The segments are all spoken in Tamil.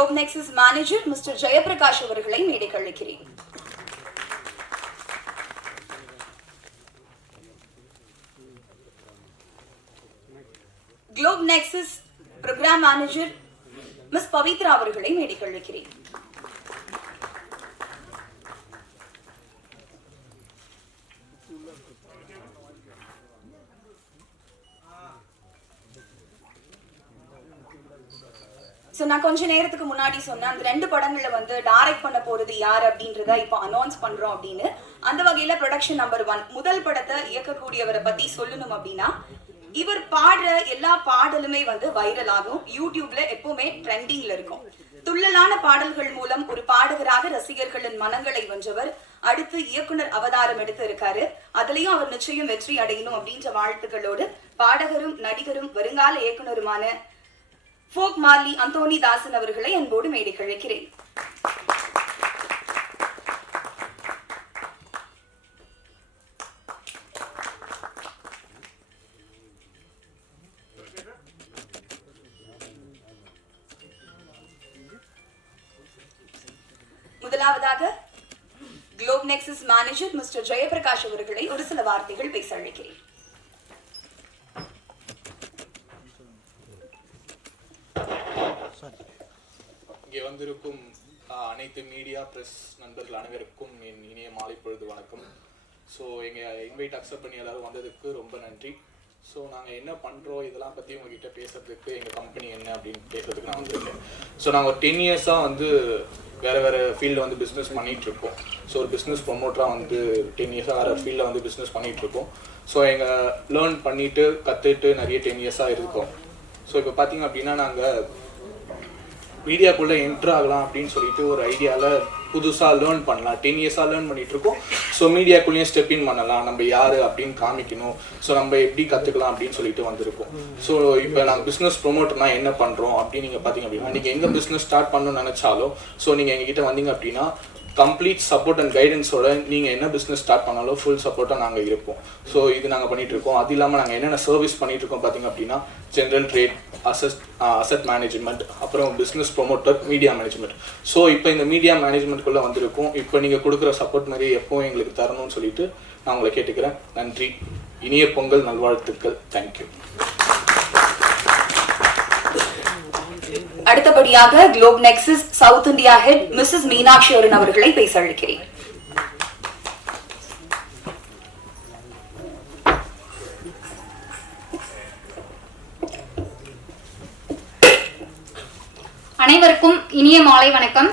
Globe Nexus manager mister Jayaprakash அவர்களை மேடைக்கு அழைக்கிறேன். Globe Nexus programme manager miss Pavithra அவர்களை மேடைக்கு அழைக்கிறேன். ஸோ நான் கொஞ்ச நேரத்துக்கு முன்னாடி சொன்னேன் அந்த ரெண்டு படங்கள்ல வந்து டைரக்ட் பண்ண போறது யார் அப்படின்றத இப்போ அனௌன்ஸ் பண்றோம் அப்படின்னு. அந்த வகையில ப்ரொடக்ஷன் நம்பர் ஒன் முதல் படத்தை இயக்கக்கூடியவரை பத்தி சொல்லணும் அப்படின்னா இவர் பாடுற எல்லா பாடலுமே வந்து வைரல் ஆகும். யூடியூப்ல எப்பவுமே ட்ரெண்டிங்ல இருக்கும். துள்ளலான பாடல்கள் மூலம் ஒரு பாடகராக ரசிகர்களின் மனங்களை வென்றவர் அடுத்து இயக்குனர் அவதாரம் எடுத்து இருக்காரு. அதுலயும் அவர் நிச்சயம் வெற்றி அடையணும் அப்படின்ற வாழ்த்துக்களோடு பாடகரும் நடிகரும் வருங்கால இயக்குனருமான ஃபோக் மார்லி அந்தோனி தாசன் அவர்களை அன்போடு மேடைக்கு அழைக்கிறேன். முதலாவதாக Globe Nexus manager mister Jayaprakash அவர்களை ஒரு சில வார்த்தைகள் பேச அழைக்கிறேன் இங்கே வந்திருக்கும் ஆஹ், அனைத்து மீடியா ப்ரெஸ் நண்பர்கள் அனைவருக்கும் என் இனிய மாலை பொழுது வணக்கம். ஸோ எங்கள் இன்வைட் அக்செப்ட் பண்ணி எல்லாரும் வந்ததுக்கு ரொம்ப நன்றி. ஸோ நாங்கள் என்ன பண்ணுறோம் இதெல்லாம் பற்றி உங்ககிட்ட பேசுறதுக்கு எங்கள் கம்பெனி என்ன அப்படின்னு பேசுறதுக்கு நான் வந்திருக்கேன். ஸோ நாங்கள் ஒரு டென் இயர்ஸாக வந்து வேறு வேறு ஃபீல்டில் வந்து பிஸ்னஸ் இருக்கோம் ஸோ ஒரு பிஸ்னஸ் ப்ரொமோட்டராக வந்து டென் இயர்ஸாக வேறு ஃபீல்டில் வந்து பிஸ்னஸ் இருக்கோம் ஸோ எங்கள் லேர்ன் பண்ணிவிட்டு கற்றுட்டு நிறைய டென் இயர்ஸாக இருக்கோம். ஸோ இப்போ பார்த்தீங்க அப்படின்னா நாங்கள் மீடியாக்குள்ளே என்ட்ரு ஆகலாம் அப்படின்னு சொல்லிட்டு ஒரு ஐடியாவில் புதுசாக லேர்ன் பண்ணலாம். டென் இயர்ஸாக லேர்ன் பண்ணிட்டு இருக்கோம் ஸோ மீடியாக்குள்ளேயும் ஸ்டெப் இன் பண்ணலாம். நம்ம யார் அப்படின்னு காமிக்கணும். ஸோ நம்ம எப்படி கற்றுக்கலாம் அப்படின்னு சொல்லிட்டு வந்திருக்கோம். ஸோ இப்போ நாங்கள் பிஸ்னஸ் ப்ரொமோட்டர்னா என்ன பண்ணுறோம் அப்படின்னு நீங்கள் பார்த்தீங்க அப்படின்னா நீங்கள் எங்கே பிஸ்னஸ் ஸ்டார்ட் பண்ணணும்னு நினச்சாலும் ஸோ நீங்கள் எங்ககிட்ட வந்தீங்க அப்படின்னா கம்ப்ளீட் சப்போர்ட் அண்ட் கைடன்ஸோட நீங்கள் என்ன பிஸ்னஸ் ஸ்டார்ட் பண்ணாலும் ஃபுல் சப்போர்ட்டாக நாங்கள் இருப்போம். ஸோ இது நாங்கள் பண்ணிட்டு இருக்கோம் அது இல்லாமல் நாங்கள் என்னென்ன சர்வீஸ் பண்ணிட்டு இருக்கோம் பார்த்தீங்க அப்படின்னா general trade asset asset management அப்புறம் business promoter media management so இப்போ இந்த மீடியா மேனேஜ்மெண்ட்குள்ளே வந்திருக்கோம். இப்போ நீங்கள் கொடுக்குற சப்போர்ட் மாதிரி எப்பவும் எங்களுக்கு தரணும்னு சொல்லிட்டு நான் உங்களை கேட்டுக்கிறேன். நன்றி. இனிய பொங்கல் நல்வாழ்த்துக்கள். தேங்க்யூ அடுத்தபடியாக Globe Nexus south India head Mrs Meenakshi Arun அவர்களை பேச அழைக்கிறேன். அனைவருக்கும் இனிய மாலை வணக்கம்.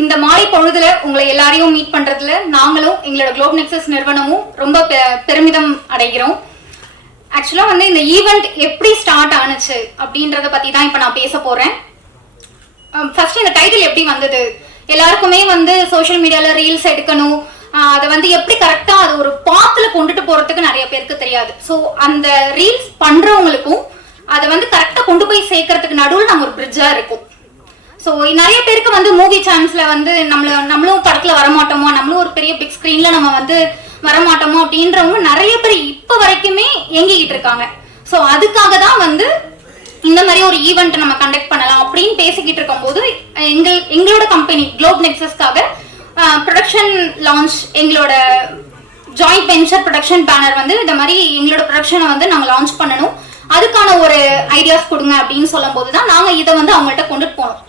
இந்த மாலை பொழுதுல உங்களை எல்லாரையும் மீட் பண்றதுல நாங்களும் எங்களோட குளோப் நெக்ஸஸ் நிறுவனமும் ரொம்ப பெருமிதம் அடைகிறோம். ஆக்சுவலாக வந்து இந்த ஈவெண்ட் எப்படி ஸ்டார்ட் ஆனுச்சு அப்படின்றத பற்றி தான் இப்போ நான் பேச போகிறேன் ஃபர்ஸ்ட் um, இந்த டைட்டில் எப்படி வந்தது? எல்லாருக்குமே வந்து சோஷியல் மீடியாவில் ரீல்ஸ் எடுக்கணும். அதை வந்து எப்படி கரெக்டாக அது ஒரு பாத்தில் கொண்டுட்டு போகிறதுக்கு நிறைய பேருக்கு தெரியாது. ஸோ அந்த ரீல்ஸ் பண்ணுறவங்களுக்கும் அதை வந்து கரெக்டாக கொண்டு போய் சேர்க்கறதுக்கு நடுவில் நம்ம ஒரு பிரிட்ஜாக இருக்கும். ஸோ நிறைய பேருக்கு வந்து மூவி சான்ஸில் வந்து நம்மள நம்மளும் படத்தில் வரமாட்டோமோ? நம்மளும் ஒரு பெரிய பிக் ஸ்க்ரீனில் நம்ம வந்து வரமாட்டோமோ அப்படின்றவங்க நிறைய பேர் இப்போ வரைக்குமே எங்கிக்கிட்டு இருக்காங்க. ஸோ அதுக்காக தான் வந்து இந்த மாதிரி ஒரு ஈவெண்ட் நம்ம கண்டக்ட் பண்ணலாம் அப்படின்னு பேசிக்கிட்டு இருக்கும்போது எங்கள் எங்களோட கம்பெனி குளோப் நெக்ஸஸ்க்காக ப்ரொடக்ஷன் லான்ச் எங்களோட ஜாயிண்ட் வெஞ்சர் ப்ரொடக்ஷன் பேனர் வந்து இந்த மாதிரி எங்களோட ப்ரொடக்ஷனை வந்து நாங்கள் லான்ச் பண்ணணும். அதுக்கான ஒரு ஐடியாஸ் கொடுங்க அப்படின்னு சொல்லும் போது தான் நாங்கள் இதை வந்து அவங்கள்ட்ட கொண்டுட்டு போனோம்.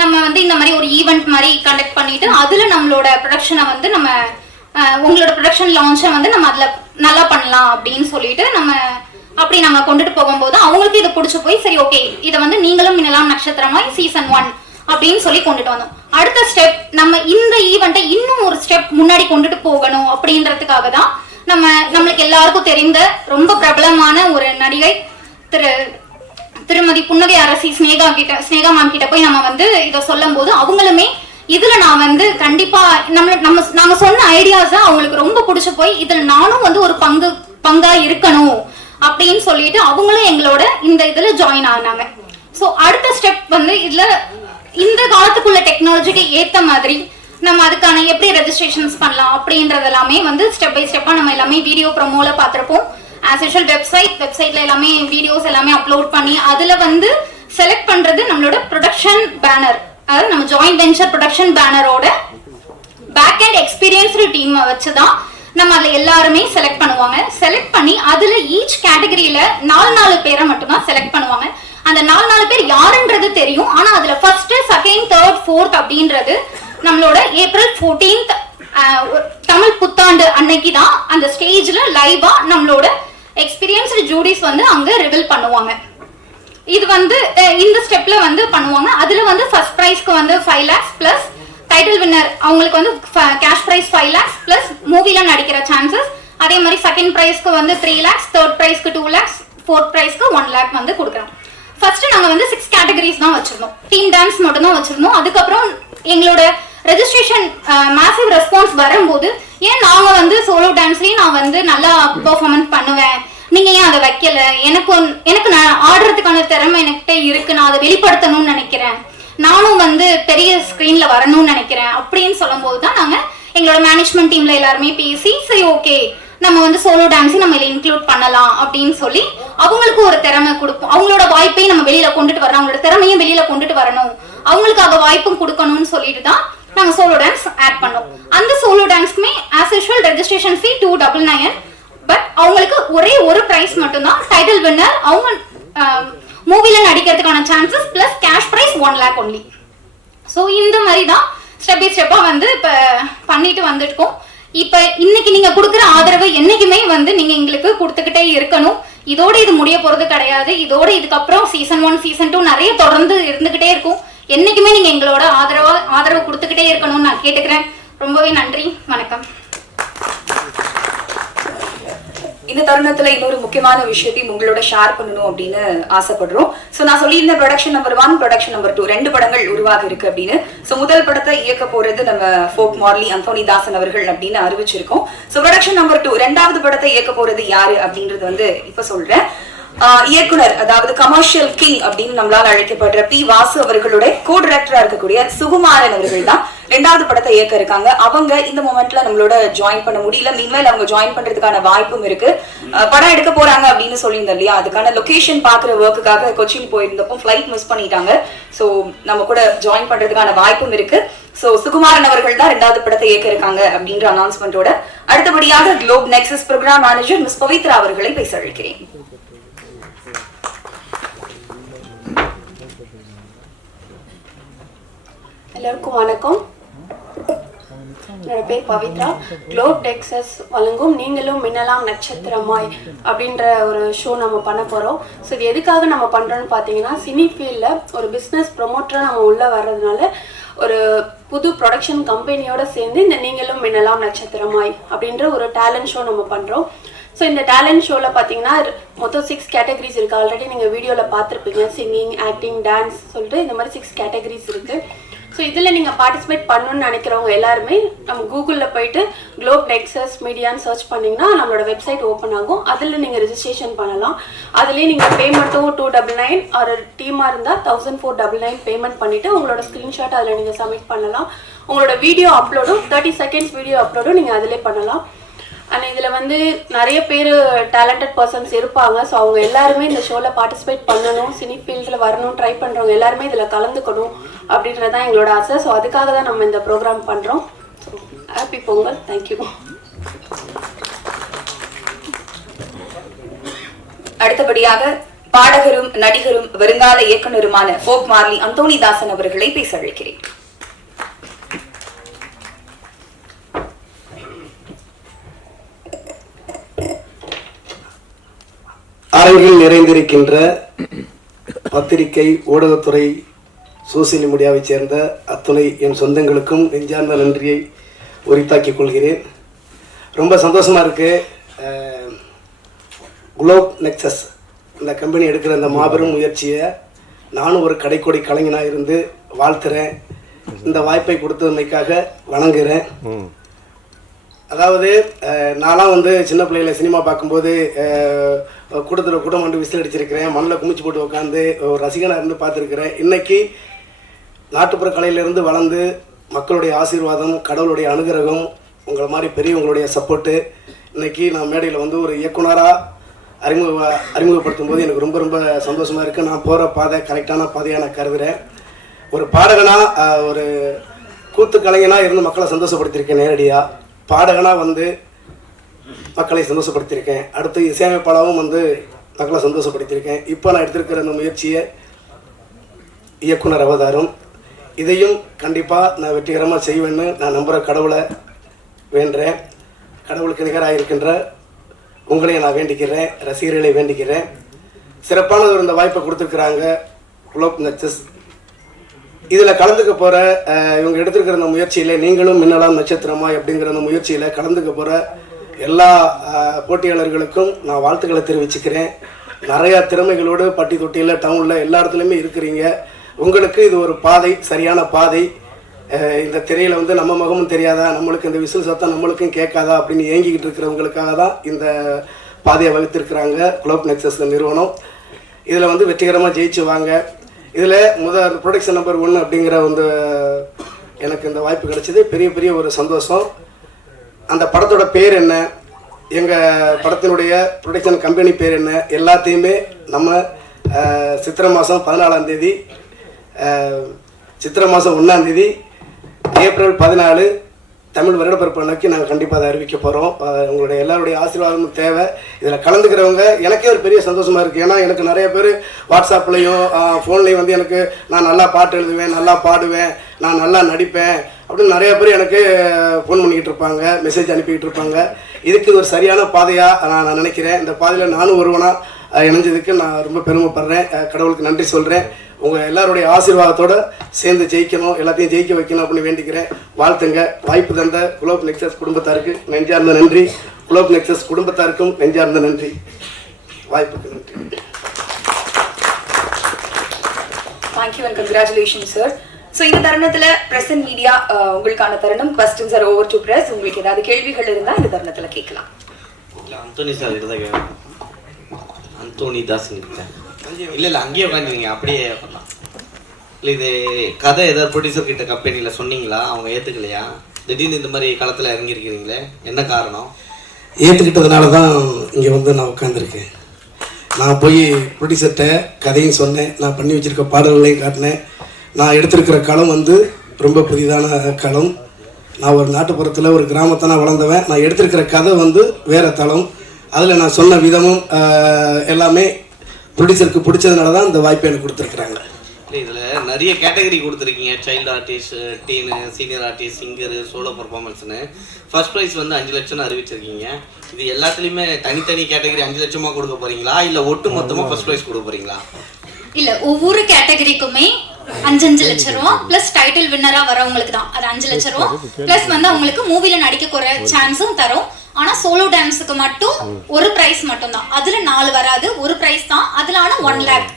நம்ம வந்து இந்த மாதிரி ஒரு ஈவெண்ட் மாதிரி கண்டக்ட் பண்ணிட்டு அதுல நம்மளோட ப்ரொடக்ஷனை வந்து நம்ம உங்களோட ப்ரொடக்ஷன் லான்ச்சை வந்து நம்ம அதில் நல்லா பண்ணலாம் அப்படின்னு சொல்லிட்டு நம்ம அப்படி நம்ம கொண்டுட்டு போகும்போது அவங்களுக்கு இது பிடிச்சி போய் சரி ஓகே இதை வந்து நீங்களும் மின்னலாம் நட்சத்திரமாய் சீசன் ஒன் அப்படின்னு சொல்லி கொண்டுட்டு வந்தோம். அடுத்த ஸ்டெப் நம்ம இந்த ஈவெண்ட்டை இன்னும் ஒரு ஸ்டெப் முன்னாடி கொண்டுட்டு போகணும் அப்படின்றதுக்காக தான் நம்ம நம்மளுக்கு எல்லாருக்கும் தெரிந்த ரொம்ப பிரபலமான ஒரு நடிகை திரு திருமதி புன்னகை அரசி ஸ்னேகா கிட்ட ஸ்னேகா மேம் கிட்ட போய் நம்ம வந்து இதை சொல்லும் போது அவங்களுமே இதுல நான் வந்து கண்டிப்பா நம்ம நம்ம நாங்க சொன்ன ஐடியாஸ் அவங்களுக்கு ரொம்ப பிடிச்சு போய் இதுல நானும் வந்து ஒரு பங்கு பங்கா இருக்கணும் அப்படின்னு சொல்லிட்டு அவங்களும் எங்களோட இந்த இதுல ஜாயின் ஆனாங்க. ஸோ அடுத்த ஸ்டெப் வந்து இதுல இந்த காலத்துக்குள்ள டெக்னாலஜிக்கு ஏத்த மாதிரி நம்ம அதுக்கான எப்படி ரெஜிஸ்ட்ரேஷன்ஸ் பண்ணலாம் அப்படின்றது எல்லாமே வந்து ஸ்டெப் பை ஸ்டெப்பா நம்ம எல்லாமே வீடியோ ப்ரொமோல பாத்திருப்போம் ஆஸ் யூஷுவல் வெப்சைட் வெப்சைட்ல எல்லாமே வீடியோஸ் எல்லாமே அப்லோட் பண்ணி அதுல வந்து செலக்ட் பண்றது நம்மளோட ப்ரொடக்ஷன் பேனர் அதாவது நம்ம ஜாயிண்ட் வெஞ்சர் ப்ரொடக்ஷன் பேனரோட பேக் அண்ட் எக்ஸ்பீரியன்ஸ்டு டீமை வச்சு தான் நம்ம அதில் எல்லாருமே செலக்ட் பண்ணுவாங்க. செலக்ட் பண்ணி அதில் ஈச் கேட்டகரியில் நாலு நாலு பேரை மட்டும்தான் செலக்ட் பண்ணுவாங்க. அந்த நாலு நாலு பேர் யாருன்றது தெரியும். ஆனால் அதில் ஃபர்ஸ்ட் செகண்ட் தேர்ட் ஃபோர்த் அப்படின்றது நம்மளோட ஏப்ரல் ஃபோர்டீன்த் தமிழ் புத்தாண்டு அன்னைக்கு தான் அந்த ஸ்டேஜில் லைவாக நம்மளோட எக்ஸ்பீரியன்ஸ்டு ஜூடிஸ் வந்து அங்கே ரிவீல் பண்ணுவாங்க. இது வந்து இந்த ஸ்டெப்ல வந்து பண்ணுவாங்க. அதுல வந்து ஃபர்ஸ்ட் ப்ரைஸ்க்கு வந்து five lakhs plus title winner அவங்களுக்கு வந்து cash prize five lakhs plus மூவில நடிக்கிற சான்சஸ் அதே மாதிரி செகண்ட் ப்ரைஸ்க்கு வந்து த்ரீ லேக்ஸ் தேர்ட் ப்ரைஸ்க்கு டூ லேக்ஸ் ஃபோர்த் ப்ரைஸ்க்கு ஒன் லேக் வந்து கொடுக்குறோம் ஃபர்ஸ்ட் நாங்க வந்து சிக்ஸ் கேட்டகரிஸ் தான் வச்சிருந்தோம். டீம் டான்ஸ் மட்டும் தான் வச்சிருந்தோம். அதுக்கப்புறம் எங்களோட ரெஜிஸ்ட்ரேஷன் மேசிவ் ரெஸ்பான்ஸ் வரும்போது ஏன் நாங்க வந்து சோலோ டான்ஸ்லயும் நான் வந்து நல்லா பெர்ஃபார்மன்ஸ் பண்ணுவேன்? நீங்க ஏன் அதை வைக்கல? எனக்கு ஒன்- எனக்கு நான் ஆடுறதுக்கான திறமை என்கிட்ட இருக்கு. நான் அதை வெளிப்படுத்தணும்னு நினைக்கிறேன். நானும் வந்து பெரிய ஸ்க்ரீன்ல வரணும்னு நினைக்கிறேன். அப்படின்னு சொல்லும்போது தான் நாங்க எங்களோட மேனேஜ்மெண்ட் டீம்ல எல்லாருமே பேசி சரி ஓகே நம்ம வந்து சோலோ டான்ஸையும் நம்ம இதில் இன்க்ளூட் பண்ணலாம் அப்படின்னு சொல்லி அவங்களுக்கு ஒரு திறமை கொடுப்போம். அவங்களோட வாய்ப்பையும் நம்ம வெளியில கொண்டுட்டு வரணும். அவங்களோட திறமையும் வெளியில கொண்டுட்டு வரணும். அவங்களுக்காக வாய்ப்பும் கொடுக்கணும்னு சொல்லிட்டு தான் நாங்க சோலோ டான்ஸ் ஆட் பண்ணோம். அந்த solo டான்ஸ்க்குமே as usual registration fee two double nine but அவங்களுக்கு ஒரே ஒரு பிரைஸ் மட்டும்தான். டைட்டில் வின்னர் அவங்க um, மூவில நடிக்கிறதுக்கான chances plus cash prize one lakh only so இந்த மாதிரி தான் ஸ்டெப் பை ஸ்டெப்பாக வந்து இப்போ பண்ணிட்டு வந்துருக்கோம் இப்போ இன்னைக்கு நீங்கள் கொடுக்குற ஆதரவு என்றைக்குமே வந்து நீங்கள் எங்களுக்கு கொடுத்துக்கிட்டே இருக்கணும். இதோட இது முடிய போகிறது கிடையாது. இதோட இதுக்கப்புறம் சீசன் ஒன் சீசன் டூ நிறைய தொடர்ந்து இருந்துகிட்டே இருக்கும். என்றைக்குமே நீங்கள் எங்களோட ஆதரவாக ஆதரவு கொடுத்துக்கிட்டே இருக்கணும்னு நான் கேட்டுக்கிறேன். ரொம்பவே நன்றி. வணக்கம். இந்த தருணத்துல இன்னொரு முக்கியமான விஷயத்தையும் உங்களோட ஷேர் பண்ணணும் அப்படின்னு ஆசைப்படுறோம். சோ நான் சொல்லியிருந்த production number one production number two ரெண்டு படங்கள் உருவாக இருக்கு அப்படின்னு. சோ முதல் படத்தை இயக்க போறது நம்ம ஃபோக் மார்லி அந்தோனி தாசன் அவர்கள் அப்படின்னு அறிவிச்சிருக்கோம். சோ ப்ரொடக்ஷன் நம்பர் டூ ரெண்டாவது படத்தை இயக்க போறது யாரு அப்படின்றது வந்து இப்ப சொல்றேன். இயக்குனர் அதாவது கமர்ஷியல் கிங் அப்படின்னு நம்மளால அழைக்கப்படுற பி. வாசு அவர்களுடைய கோ டைரக்டரா இருக்கக்கூடிய சுகுமாரன் அவர்கள் தான் ரெண்டாவது படத்தை இயக்க இருக்காங்க. அவங்க இந்த மொமெண்ட்ல நம்மளோட ஜாயின் பண்ண முடியல. மீன்வேல் அவங்க ஜாயின் பண்றதுக்கான வாய்ப்பும் இருக்கு. படம் எடுக்க போறாங்க அப்படின்னு சொல்லியிருந்தோம் இல்லையா? அதுக்கான லொகேஷன் பாக்குற ஒர்க்குக்காக கொச்சின் போயிருந்தப்போ ஃபிளைட் மிஸ் பண்ணிட்டாங்க. சோ நம்ம கூட ஜாயின் பண்றதுக்கான வாய்ப்பும் இருக்கு. சோ சுகுமாரன் அவர்கள் தான் ரெண்டாவது படத்தை இயக்க இருக்காங்க அப்படின்ற அனௌன்ஸ்மெண்டோட அடுத்தபடியாக Globe Nexus programme manager miss Pavithra அவர்களை பேச அழைக்கிறேன். எல்லோருக்கும் வணக்கம். என்னோட பேர் பவித்ரா. குளோப் டெக்ஸஸ் வழங்கும் நீங்களும் மின்னலாம் நட்சத்திரமாய் அப்படின்ற ஒரு ஷோ நம்ம பண்ண போகிறோம் ஸோ இது எதுக்காக நம்ம பண்ணுறோன்னு பார்த்தீங்கன்னா சினி ஃபீல்டில் ஒரு பிஸ்னஸ் ப்ரொமோட்டராக நம்ம உள்ளே வர்றதுனால ஒரு புது ப்ரொடக்ஷன் கம்பெனியோட சேர்ந்து இந்த நீங்களும் மின்னலாம் நட்சத்திரமாய் அப்படின்ற ஒரு டேலண்ட் ஷோ நம்ம பண்ணுறோம் ஸோ இந்த டேலண்ட் ஷோவில் பார்த்தீங்கன்னா மொத்தம் சிக்ஸ் கேட்டகரிஸ் இருக்குது ஆல்ரெடி நீங்கள் வீடியோவில் பார்த்துருப்பீங்க. சிங்கிங் ஆக்டிங் டான்ஸ் சொல்லிட்டு இந்த மாதிரி சிக்ஸ் கேட்டகரிஸ் இருக்குது ஸோ இதில் நீங்கள் பார்ட்டிசிபேட் பண்ணணும்னு நினைக்கிறவங்க எல்லாருமே நம்ம கூகுளில் போயிட்டு குளோப் டெக்ஸஸ் மீடியான்னு சர்ச் பண்ணிங்கன்னா நம்மளோட வெப்சைட் ஓப்பன் ஆகும். அதில் நீங்கள் ரிஜிஸ்ட்ரேஷன் பண்ணலாம். அதுலேயே நீங்கள் பேமெண்ட்டும் டூ டபுள் நைன் ஒரு டீமாக இருந்தால் thousand four double nine payment பண்ணிவிட்டு உங்களோட ஸ்க்ரீன்ஷாட் அதில் நீங்கள் சப்மிட் பண்ணலாம். உங்களோட வீடியோ அப்லோடும் தேர்ட்டி செகண்ட்ஸ் வீடியோ அப்லோடும் நீங்கள் அதிலே பண்ணலாம். அண்ட் இதில் வந்து நிறைய பேர் டேலண்டட் பர்சன்ஸ் இருப்பாங்க. ஸோ அவங்க எல்லாருமே இந்த ஷோவில் பார்ட்டிசிபேட் பண்ணணும் சினி ஃபீல்டில் வரணும் ட்ரை பண்ணுறவங்க எல்லாருமே இதில் கலந்துக்கணும் அப்படின்றது தான் எங்களோட ஆசை. ஸோ அதுக்காக தான் நம்ம இந்த ப்ரோக்ராம் பண்ணுறோம் ஸோ ஹாப்பி பொங்கல். தேங்க்யூ அடுத்தபடியாக பாடகரும் நடிகரும் வருங்கால இயக்குனருமான ஃபோக் மார்லி அந்தோனி தாசன் அவர்களை பேச அழைக்கிறேன். அரங்கில் நிறைந்திருக்கின்ற பத்திரிகை ஊடகத்துறை சோசியல் மீடியாவைச் சேர்ந்த அத்துணை என் சொந்தங்களுக்கும் நெஞ்சார்ந்த நன்றியை உரித்தாக்கிக் கொள்கிறேன். ரொம்ப சந்தோஷமா இருக்கு. குளோப் நெக்ஸஸ் இந்த கம்பெனி எடுக்கிற இந்த மாபெரும் முயற்சியை நானும் ஒரு கடைக்கோடி கலைஞனாக இருந்து வாழ்த்துறேன். இந்த வாய்ப்பை கொடுத்தமைக்காக வணங்குறேன். அதாவது நான்லாம் வந்து சின்ன பிள்ளையில சினிமா பார்க்கும்போது கூட்டத்தில் கூட்டம் வந்து விசில் அடிச்சிருக்கிறேன் மண்ணில் குமிச்சு போட்டு உட்காந்து ஒரு ரசிகனாக இருந்து பார்த்துருக்கிறேன். இன்னைக்கு நாட்டுப்புற கலையிலேருந்து வளர்ந்து மக்களுடைய ஆசீர்வாதம் கடவுளுடைய அனுகிரகம் உங்களை மாதிரி பெரியவங்களுடைய சப்போர்ட்டு இன்றைக்கி நான் மேடையில் வந்து ஒரு இயக்குனராக அறிமுக அறிமுகப்படுத்தும் போது எனக்கு ரொம்ப ரொம்ப சந்தோஷமாக இருக்குது நான் போகிற பாதை கரெக்டான பாதையாக நான் கருதுகிறேன் ஒரு பாடகனாக ஒரு கூத்து கலைஞனாக இருந்து மக்களை சந்தோஷப்படுத்தியிருக்கேன் நேரடியாக பாடகனாக வந்து மக்களை சந்தோஷப்படுத்தியிருக்கேன். அடுத்து இசையமைப்பாளரும் வந்து மக்களை சந்தோஷப்படுத்தியிருக்கேன். இப்போ நான் எடுத்திருக்கிற இந்த முயற்சியை இயக்குனர் அவதாரம். இதையும் கண்டிப்பாக நான் வெற்றிகரமாக செய்வேன்னு நான் நம்புகிற கடவுளை வேண்டுறேன் கடவுளுக்கு நிகராக இருக்கின்ற உங்களையும் நான் வேண்டிக்கிறேன். ரசிகர்களை வேண்டிக்கிறேன். சிறப்பான ஒரு இந்த வாய்ப்பை கொடுத்துருக்குறாங்க குலோப் இந்த செஸ் இதில் கலந்துக்க போகிற இவங்க எடுத்துருக்கிற அந்த முயற்சியில் நீங்களும் மின்னலாம் நட்சத்திரமா அப்படிங்கிற அந்த முயற்சியில் கலந்துக்க போகிற எல்லா போட்டியாளர்களுக்கும் நான் வாழ்த்துக்களை தெரிவிச்சுக்கிறேன். நிறையா திறமைகளோடு பட்டி தொட்டியில் டவுனில் எல்லா இடத்துலையுமே இருக்கிறீங்க. உங்களுக்கு இது ஒரு பாதை சரியான பாதை. இந்த திரையில் வந்து நம்ம முகமும் தெரியாதா? நம்மளுக்கு இந்த விசில் சத்தம் நம்மளுக்கும் கேட்காதா? அப்படின்னு ஏங்கிக்கிட்டு இருக்கிறவங்களுக்காக தான் இந்த பாதையை வகுத்திருக்கிறாங்க குளோப் நெக்ஸஸ் நிறுவனம். இதில் வந்து வெற்றிகரமாக ஜெயிச்சு வாங்க. இதில் முதல் ப்ரொடக்ஷன் நம்பர் ஒன்று அப்படிங்கிற வந்து எனக்கு இந்த வாய்ப்பு கிடைச்சது. பெரிய பெரிய ஒரு சந்தோஷம். அந்த படத்தோட பேர் என்ன? எங்கள் படத்தினுடைய ப்ரொடக்ஷன் கம்பெனி பேர் என்ன? எல்லாத்தையுமே நம்ம சித்திரை மாதம் பதினாலாம் தேதி சித்திரை மாதம் ஒன்றாம் தேதி ஏப்ரல் பதினாலு தமிழ் வருடப்பிறப்பு அன்னைக்கு நாங்கள் கண்டிப்பாக அதை அறிவிக்க போகிறோம் உங்களுடைய எல்லாருடைய ஆசீர்வாதமும் தேவை. இதில் கலந்துக்கிறவங்க எனக்கே ஒரு பெரிய சந்தோஷமாக இருக்குது ஏன்னா எனக்கு நிறைய பேர் வாட்ஸ்அப்லேயும் ஃபோன்லேயும் வந்து எனக்கு நான் நல்லா பாட்டு எழுதுவேன் நல்லா பாடுவேன் நான் நல்லா நடிப்பேன் அப்படின்னு நிறைய பேர் எனக்கு ஃபோன் பண்ணிக்கிட்டு இருப்பாங்க மெசேஜ் அனுப்பிக்கிட்டு இருப்பாங்க. இதுக்கு இது ஒரு சரியான பாதையாக நான் நான் நினைக்கிறேன். இந்த பாதையில் நானும் ஒருவனாக இணைஞ்சதுக்கு நான் ரொம்ப பெருமைப்படுறேன். கடவுளுக்கு நன்றி சொல்கிறேன் உங்கள் எல்லாருடைய ஆசீர்வாதத்தோட சேர்ந்து ஜெயிக்கணும் எல்லாத்தையும் ஜெயிக்க வைக்கணும் அப்படின்னு வேண்டிக்கிறேன். வாழ்த்துங்க. வாய்ப்பு தந்த குளோப் நெக்ஸஸ் குடும்பத்தாருக்கு நெஞ்சார்ந்த நன்றி. குளோப் நெக்ஸஸ் குடும்பத்தாருக்கும் நெஞ்சார்ந்த நன்றி. வாய்ப்புக்கு நன்றி. Thank you and congratulation sir so இந்த தருணத்துல பிரஸ் அண்ட் மீடியா உங்களுக்கான தருணம் questions are over to press உங்களுக்கு ஏதாவது கேள்விகள் இருந்தா இந்த தருணத்துல கேட்கலாம். அந்தோனி சார் அந்தோனி தாஸ் இல்லை இல்லை அங்கேயே உட்காந்துருங்க அப்படியே பண்ணலாம் இல்லை இது கதை ஏதாவது ப்ரொடியூசர் கிட்ட கம்பெனியில் சொன்னீங்களா? அவங்க ஏற்றுக்கலையா திடீர்னு இந்த மாதிரி களத்தில் இறங்கியிருக்கிறீங்களே? என்ன காரணம்? ஏற்றுக்கிட்டதுனால தான் இங்கே வந்து நான் உட்காந்துருக்கேன் நான் போய் ப்ரொடியூசர்கிட்ட கதையும் சொன்னேன். நான் பண்ணி வச்சிருக்க பாடல்களையும் காட்டினேன். நான் எடுத்திருக்கிற களம் வந்து ரொம்ப புதிதான களம். நான் ஒரு நாட்டுப்புறத்தில் ஒரு கிராமத்தை நான் வளர்ந்தவன். நான் எடுத்திருக்கிற கதை வந்து வேற தளம். அதில் நான் சொன்ன விதமும் எல்லாமே ப்ரொடியூசருக்கு பிடிச்சதுனால தான் இந்த வாய்ப்பை எனக்கு கொடுத்துருக்குறாங்க. இல்லை இதில் நிறைய கேட்டகரி கொடுத்துருக்கீங்க. சைல்டு ஆர்டிஸ்ட் டீனு சீனியர் ஆர்டிஸ்ட் சிங்கரு சோலோ பர்ஃபார்மன்ஸ்னு ஃபர்ஸ்ட் ப்ரைஸ் வந்து அஞ்சு லட்சம்னு அறிவிச்சிருக்கீங்க. இது எல்லாத்துலேயுமே தனித்தனி கேட்டகரி அஞ்சு லட்சமாக கொடுக்க போகிறீங்களா இல்லை ஒட்டு மொத்தமாக ஃபர்ஸ்ட் ப்ரைஸ் கொடுக்க போகிறீங்களா இல்ல ஒவ்வொரு கேட்டகரிக்குமே அஞ்சு அஞ்சு லட்ச ரூபா பிளஸ் டைட்டில் வின்னரா வரவங்களுக்கு தான். அது அஞ்சு லட்ச ரூபா பிளஸ் வந்து அவங்களுக்கு மூவில நடிக்க போற சான்ஸும் தரும். ஆனா சோலோ டான்ஸுக்கு மட்டும் ஒரு பிரைஸ் மட்டும் தான் அதுல நாலு வராது. ஒரு பிரைஸ் தான். அதுல ஆனா ஒன் லேக்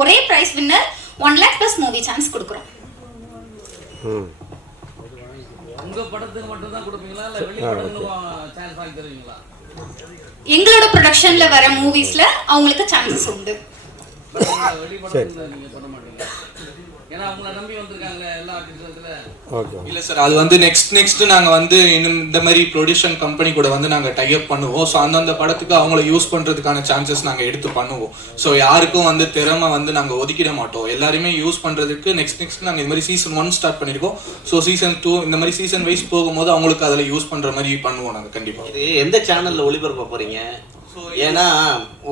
ஒரே prize winner one lakh plus movie chance கொடுக்குறோம். உங்க படத்துக்கு மட்டும் தான் கொடுப்பீங்களா? இல்ல வெளி படங்களுக்கும் சான்ஸ் வாங்கி தருவீங்களா? எங்களோட ப்ரொடக்ஷன்ல வர மூவிஸ்ல அவங்களுக்கு சான்சஸ் உண்டு. இல்ல சார் அது வந்து நெக்ஸ்ட் நெக்ஸ்ட் நாங்க வந்து இன்னும் இந்த மாதிரி ப்ரொடியூஷன் கம்பெனி கூட வந்து நாங்க டை அப் பண்ணுவோம். ஸோ அந்தந்த படத்துக்கு அவங்கள யூஸ் பண்றதுக்கான சான்சஸ் நாங்க எடுத்து பண்ணுவோம். ஸோ யாருக்கும் வந்து திறமை வந்து நாங்க ஒதுக்கிட மாட்டோம். எல்லாருமே யூஸ் பண்றதுக்கு நெக்ஸ்ட் நெக்ஸ்ட் நாங்க இந்த மாதிரி சீசன் ஒன் ஸ்டார்ட் பண்ணிருக்கோம். ஸோ சீசன் டூ இந்த மாதிரி சீசன் வைஸ் போகும்போது அவங்களுக்கு அதில் யூஸ் பண்ற மாதிரி பண்ணுவோம் நாங்க கண்டிப்பா. இது எந்த சேனல்ல ஒளிபரப்ப போறீங்க? ஏன்னா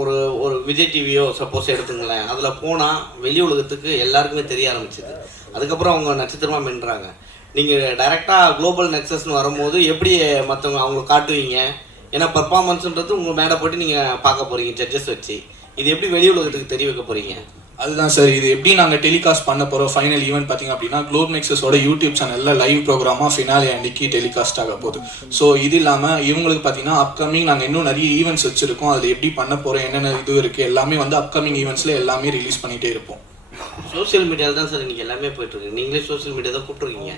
ஒரு ஒரு விஜய் டிவியோ சப்போஸ் எடுத்துங்களேன். அதில் போனால் வெளி உலகத்துக்கு எல்லாருக்குமே தெரிய ஆரம்பிச்சது. அதுக்கப்புறம் அவங்க நட்சத்திரமா மின்றாங்க நீங்கள் டைரெக்டாக குளோபல் நெக்ஸஸ்னு வரும்போது எப்படி மற்றவங்க அவங்கள காட்டுவீங்க? ஏன்னா பர்ஃபார்மன்ஸ்ன்றது உங்கள் மேடை போட்டு நீங்கள் பார்க்க போகிறீங்க ஜட்ஜஸ் வச்சு. இது எப்படி வெளி உலகத்துக்கு தெரிய வைக்க போகிறீங்க அதுதான் சார் இது எப்படி நாங்கள் டெலிகாஸ்ட் பண்ண போகிறோம் ஃபைனல் ஈவெண்ட் பார்த்தீங்க அப்படின்னா குளோப் நெக்ஸஸோட யூடியூப் சேனலில் லைவ் ப்ரோக்ராமாக ஃபினாலே அன்னைக்கு டெலிகாஸ்ட் ஆக போகுது. ஸோ இது இல்லாமல் இவங்களுக்கு பார்த்தீங்கன்னா அப்கமிங் நாங்கள் இன்னும் நிறைய ஈவெண்ட்ஸ் வச்சுருக்கோம். அதில் எப்படி பண்ண போகிறோம் என்னென்ன இது இருக்குது எல்லாமே வந்து அப்கமிங் ஈவெண்ட்ஸில் எல்லாமே ரிலீஸ் பண்ணிகிட்டே இருப்போம். சோஷியல் மீடியாவில் தான் சார் நீங்கள் எல்லாமே போயிட்டுருக்கு நீங்களே சோஷியல் மீடியா தான் கூப்பிட்டுருக்கீங்க.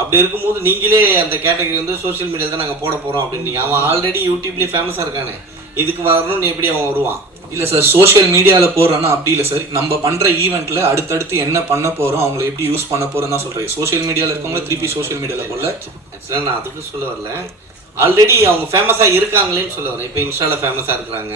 அப்படி இருக்கும்போது நீங்களே அந்த கேட்டகரி வந்து சோஷியல் மீடியா தான் நாங்கள் போட போகிறோம் அப்படின்னு. அவன் ஆல்ரெடி யூடியூப்லேயே ஃபேமஸாக இருக்கானே. இதுக்கு வரணும்னு எப்படி அவன் வருவான்? இல்லை சார் சோஷியல் மீடியாவில் போடுறோன்னா அப்படி இல்லை சார் நம்ம பண்ணுற ஈவெண்ட்டில் அடுத்தடுத்து என்ன பண்ண போகிறோம் அவங்கள எப்படி யூஸ் பண்ண போகிறோம் தான் சொல்கிறேன் சோஷியல் மீடியாவில் இருக்கவங்க திருப்பி சோஷியல் மீடியாவில் போடல. ஆக்சுவலாக நான் அதுக்கு சொல்ல வரல. ஆல்ரெடி அவங்க ஃபேமஸாக இருக்காங்களேன்னு சொல்ல வரேன். இப்போ இன்ஸ்டாவில் ஃபேமஸாக இருக்கிறாங்க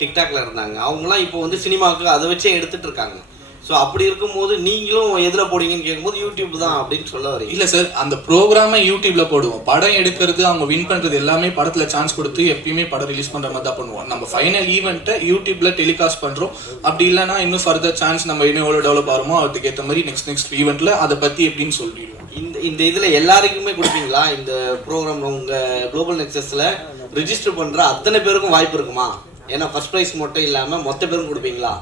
டிக்டாக்ல இருந்தாங்க. அவங்களாம் இப்போ வந்து சினிமாவுக்கு அதை வச்சே எடுத்துட்டு இருக்காங்க. ஸோ அப்படி இருக்கும்போது நீங்களும் எதில் போடுவீங்கன்னு கேட்கும்போது யூடியூப் தான் அப்படின்னு சொல்ல வரீங்க. இல்ல சார் அந்த ப்ரோக்ராமை யூடியூப்ல போடுவோம். படம் எடுக்கிறது அவங்க வின் பண்றது எல்லாமே படத்துல சான்ஸ் கொடுத்து எப்பயுமே படம் ரிலீஸ் பண்ற மாதிரி தான் பண்ணுவோம். நம்ம ஃபைனல் ஈவெண்ட்டை யூடியூப்ல டெலிகாஸ்ட் பண்றோம். அப்படி இல்லைன்னா இன்னும் ஃபர்தர் சான்ஸ் நம்ம இன்னும் எவ்வளவு டெவலப் ஆகிறோமோ அதுக்கு ஏற்ற மாதிரி நெக்ஸ்ட் நெக்ஸ்ட் ஈவெண்ட்ல அதை பத்தி எப்படின்னு சொல்லிடுவோம். இந்த இந்த இதில் எல்லாருக்குமே கொடுப்பீங்களா? இந்த ப்ரோக்ராம் உங்கள் குளோபல் நெக்ஸஸில் ரிஜிஸ்டர் பண்ணுற அத்தனை பேருக்கும் வாய்ப்பு இருக்குமா? ஏன்னா ஃபர்ஸ்ட் ப்ரைஸ் மட்டும் இல்லாமல் மொத்த பேரும் கொடுப்பீங்களா?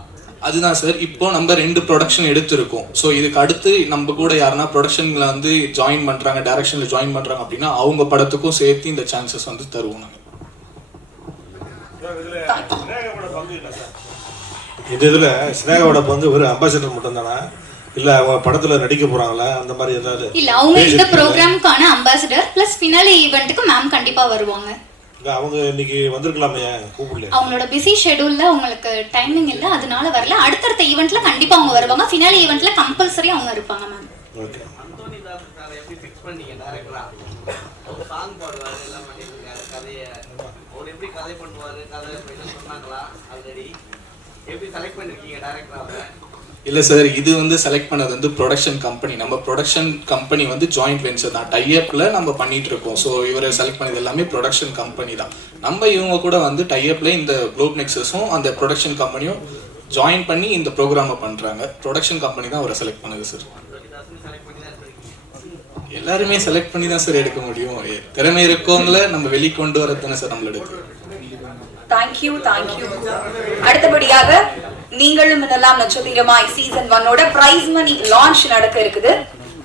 அதுதான் சார். இப்போ நம்ம ரெண்டு ப்ரொடக்ஷன் எடுத்திருக்கோம். ஸோ இதுக்கு அடுத்து நம்ம கூட யாருன்னா ப்ரொடக்ஷன்ல வந்து ஜாயின் பண்றாங்க டைரக்ஷன்ல ஜாயின் பண்றாங்க அப்படின்னா அவங்க படத்துக்கும் சேர்த்து இந்த சான்சஸ் வந்து தருவோம் இந்த இதில் ஸ்னேகாவோட பங்கு வெறும் அம்பாசிடர் மட்டும் தானா இல்லை அவங்க படத்தில் நடிக்க போகிறாங்களா அந்த மாதிரி ஏதாவது இல்ல அவங்க இந்த? ப்ரோக்ராம்க்கான அம்பாசிடர் பிளஸ் ஃபினாலே ஈவெண்ட்டுக்கு மேம் கண்டிப்பா வருவாங்க. அவங்க இன்னைக்கு வந்திருக்கலாமே கூப்பிடல அவங்களோட பிஸி ஷெடியூல்ல அவங்களுக்கு டைமிங் இல்ல அதனால வரல. அடுத்தடுத்த ஈவெண்ட்ல கண்டிப்பா அவங்க வருவாங்க. ஃபினாலே ஈவெண்ட்ல கம்பல்சரி அவங்க இருப்பாங்க மேம் ஓகே அந்தோனி தாஸ் சாரை எப்படி ஃபிக்ஸ் பண்ணீங்க டேரக்டரா சாங் பாடுவார் எல்லாம் பண்ணியிருக்காரு கதையை அவர்? எப்படி கதை பண்ணுவார் கதை சொன்னாங்களா ஆல்ரெடி எப்படி செலக்ட் பண்ணிருக்கீங்க டேரக்டராக இல்லை சார் இது வந்து செலக்ட் பண்ணது வந்து ப்ரொடக்ஷன் கம்பெனி நம்ம ப்ரொடக்ஷன் கம்பெனி வந்து ஜாயிண்ட் வெஞ்சர் தான். டைஅப்பில் நம்ம பண்ணிட்டு இருக்கோம். ஸோ இவரை செலக்ட் பண்ணது எல்லாமே ப்ரொடக்ஷன் கம்பெனி தான். நம்ம இவங்க கூட வந்து டைஅப்பில் இந்த குளோப் நெக்ஸஸும் அந்த ப்ரொடக்ஷன் கம்பெனியும் ஜாயின் பண்ணி இந்த ப்ரோக்ராமை பண்ணுறாங்க ப்ரொடக்ஷன் கம்பெனி தான் அவரை செலக்ட் பண்ணுது சார் எல்லாருமே செலக்ட் பண்ணி தான் சார் எடுக்க முடியும். திறமை இருக்கவங்கள நம்ம வெளிக்கொண்டு வரது தானே சார் நம்மளோட தேங்க்யூ தேங்க்யூ அடுத்தபடியாக நீங்களும் இதெல்லாம் நட்சத்திரமாய் சீசன் ஒன்னோட பிரைஸ் மணி லான்ச் நடக்க இருக்குது.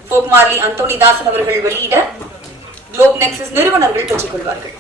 போக்மார்லி அந்தோனி தாசன் அவர்கள் வெளியிட குளோப் நெக்ஸஸ் நிறுவனர்கள் பெற்றுக்கொள்வார்கள்